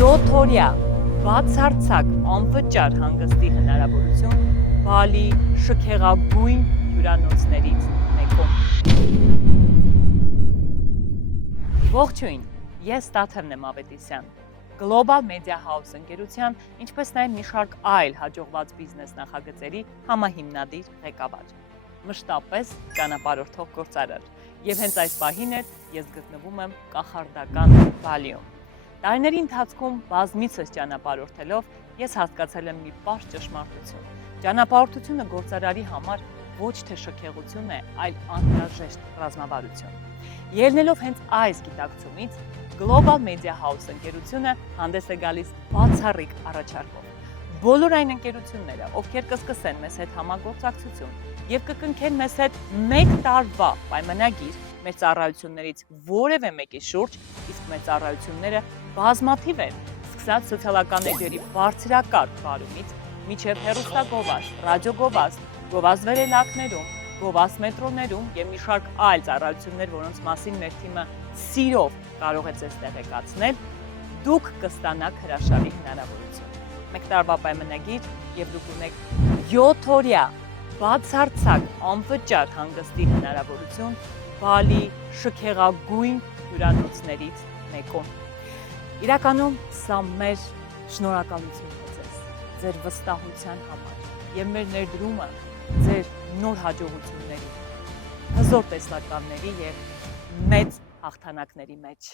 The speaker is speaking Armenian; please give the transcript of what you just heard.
7-օրյա բացարձակ անվճար հանգստի հնարավորություն Բալի շքեղագույն հյուրանոցներից մեկում։ Ողջույն, ես Տաթևն եմ Ավետիսյան, Global Media House ընկերության, ինչպես նաև մի շարք այլ հաջողված բիզնես նախագծերի համահիմնադիր ղեկավար։ Մշտապես ճանապարհորդող գործարար, եւ հենց այս պահին էլ ես գտնվում եմ կախարդական Բալիում։ Տարիների ընթացքում բազմիցս ճանապարհորդելով ես հասկացել եմ մի պարզ ճշմարտություն։ Ճանապարհորդությունը գործարարի համար ոչ թե շքեղություն է, այլ անհրաժեշտ ռազմավարություն։ Ելնելով հենց այս գիտակցումից, Global Media House ընկերությունը հանդես է գալիս բացառիկ առաջարկով։ Բոլոր այն ընկերությունները, ովքեր կսկսեն մեզ հետ համագործակցություն եւ կկնքեն մեզ հետ 1 տարվա պայմանագիր մեր ծառայություններից որևէ մեկի շուրջ, իսկ մեր ծառայությունները բազմաթիվ են, սկսած սոցիալական էջերի բարձրակարգ վարումից մինչև հեռուստագովազդ, ռադիոգովազդ, գովազդ վերելակներում, գովազդ մետրոներում եւ մի շարք այլ ծառայություններ, որոնց մասին մեր թիմը սիրով կարող է ձեզ տեղեկացնել, դուք կստանաք հրաշալի հնարավորություն։ 1 տարվա պայմանագիր եւ դուք ունեք 7-օրյա բացարձակ անվճար հանգստի հնարավորություն Բալի շքեղագույն հյուրանոցներից մեկում։ Իրականում սա մեր շնորհակալությունն է ձեզ, ձեր վստահության համար եւ մեր ներդրումը ձեր նոր հաջողությունների, հզոր տեսլականների եւ մեծ հաղթանակների մեջ։